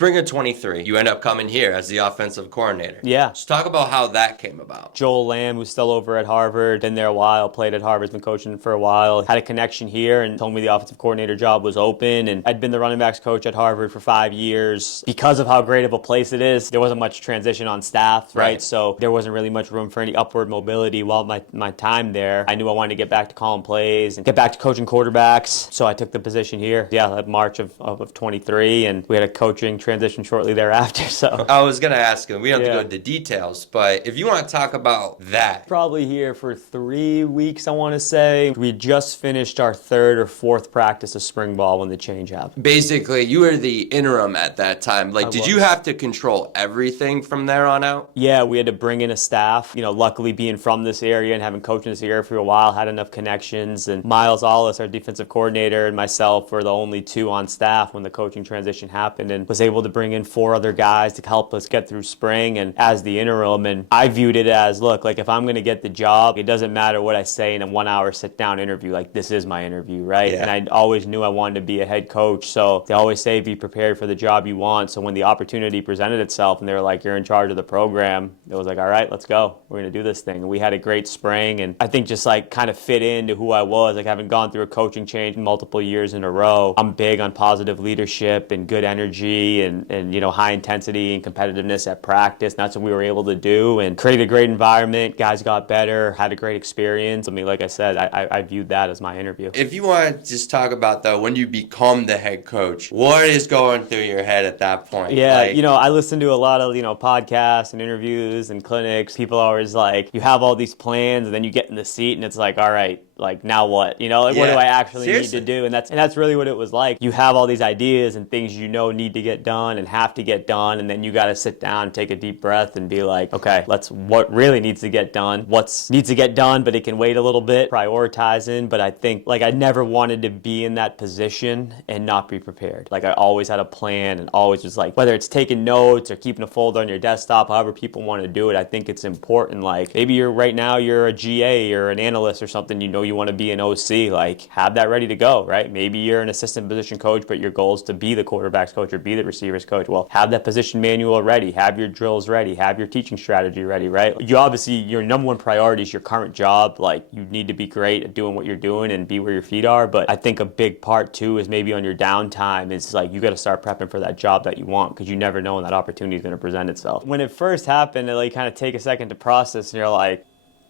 Spring of 23, you end up coming here as the offensive coordinator. Yeah. Just talk about how that came about. Joel Lamb, who's still over at Harvard, been there a while, played at Harvard, been coaching for a while, had a connection here and told me the offensive coordinator job was open. And I'd been the running backs coach at Harvard for 5 years. Because of how great of a place it is, there wasn't much transition on staff, right? So there wasn't really much room for any upward mobility while my time there. I knew I wanted to get back to calling plays and get back to coaching quarterbacks. So I took the position here, March of 23, and we had a coaching transition shortly thereafter. So I was going to ask him, we don't have to go into details, but if you want to talk about that. Probably here for 3 weeks, I want to say. We just finished our third or fourth practice of spring ball when the change happened. Basically, you were the interim at that time. Like, did you have to control everything from there on out? Yeah, we had to bring in a staff. You know, luckily being from this area and having coached in this area for a while, had enough connections. And Miles Allis, our defensive coordinator, and myself were the only two on staff when the coaching transition happened, and was able to bring in 4 other guys to help us get through spring and as the interim. And I viewed it as, look, like if I'm going to get the job, it doesn't matter what I say in a 1-hour sit-down interview. Like, this is my interview, right? And I always knew I wanted to be a head coach. So they always say be prepared for the job you want. So when the opportunity presented itself and they were like, you're in charge of the program, it was like, all right, let's go. We're going to do this thing. And we had a great spring, and I think just like kind of fit into who I was. Like, having gone through a coaching change multiple years in a row, I'm big on positive leadership and good energy and you know, high intensity and competitiveness at practice. And that's what we were able to do and create a great environment. Guys got better, had a great experience. I mean, like I said, I viewed that as my interview. If you want to just talk about, though, when you become the head coach, what is going through your head at that point? Yeah, like, you know, I listen to a lot of, you know, podcasts and interviews and clinics. People are always like, you have all these plans and then you get in the seat and it's like, all right, like, now what? You know, like, what do I actually need to do? And that's really what it was like. You have all these ideas and things you know need to get done and have to get done, and then you got to sit down and take a deep breath and be like, okay, what really needs to get done? What needs to get done, but it can wait a little bit, prioritizing. But I think, like, I never wanted to be in that position and not be prepared. Like, I always had a plan and always was like, whether it's taking notes or keeping a folder on your desktop, however people want to do it, I think it's important. Like, maybe right now you're a GA or an analyst or something, you know, you want to be an OC, like, have that ready to go, right? Maybe you're an assistant position coach, but your goal is to be the quarterback's coach or be the receivers coach. Well, have that position manual ready, have your drills ready, have your teaching strategy ready, right? You obviously, your number one priority is your current job. Like, you need to be great at doing what you're doing and be where your feet are. But I think a big part too is maybe on your downtime is like, you got to start prepping for that job that you want, because you never know when that opportunity is going to present itself. When it first happened, it like kind of take a second to process, and you're like,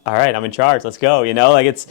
all right, I'm in charge. Let's go. You know, like it's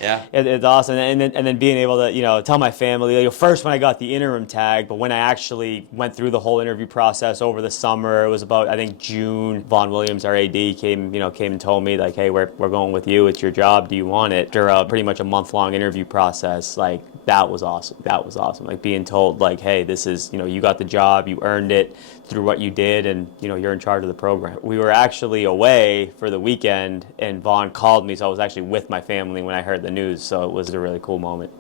awesome. And then being able to, you know, tell my family, like, first when I got the interim tag, but when I actually went through the whole interview process over the summer, it was about, I think, June. Vaughn Williams, our AD, came and told me, like, hey, we're going with you. It's your job. Do you want it? After pretty much a month-long interview process, like, that was awesome. That was awesome. Like, being told, like, hey, this is, you know, you got the job, you earned it through what you did, and, you know, you're in charge of the program. We were actually away for the weekend, and Vaughn called me, so I was actually with my family when I heard the news, so it was a really cool moment.